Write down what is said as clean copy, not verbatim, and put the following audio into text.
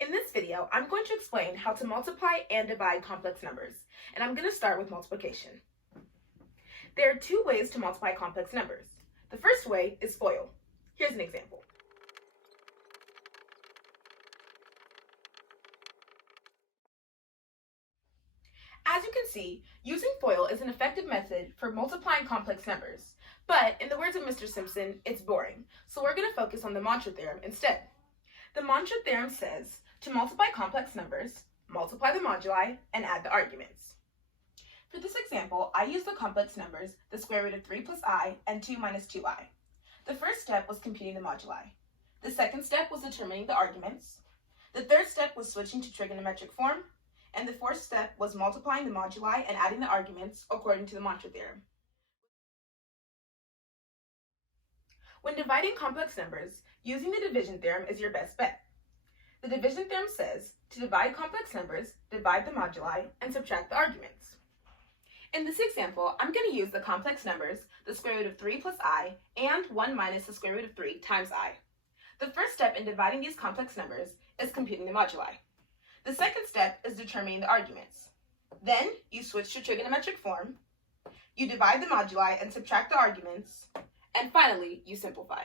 In this video, I'm going to explain how to multiply and divide complex numbers, and I'm going to start with multiplication. There are two ways to multiply complex numbers. The first way is FOIL. Here's an example. As you can see, using FOIL is an effective method for multiplying complex numbers, but in the words of Mr. Simpson, it's boring, so we're going to focus on the Mantra theorem instead. The Mantra theorem says, to multiply complex numbers, multiply the moduli and add the arguments. For this example, I used the complex numbers, the square root of 3 plus I and 2 minus 2i. The first step was computing the moduli. The second step was determining the arguments. The third step was switching to trigonometric form. And the fourth step was multiplying the moduli and adding the arguments according to the Mantra theorem. When dividing complex numbers, using the division theorem is your best bet. The division theorem says, to divide complex numbers, divide the moduli and subtract the arguments. In this example, I'm going to use the complex numbers, the square root of 3 plus I and 1 minus the square root of 3 times I. The first step in dividing these complex numbers is computing the moduli. The second step is determining the arguments. Then you switch to trigonometric form, you divide the moduli and subtract the arguments, and finally you simplify.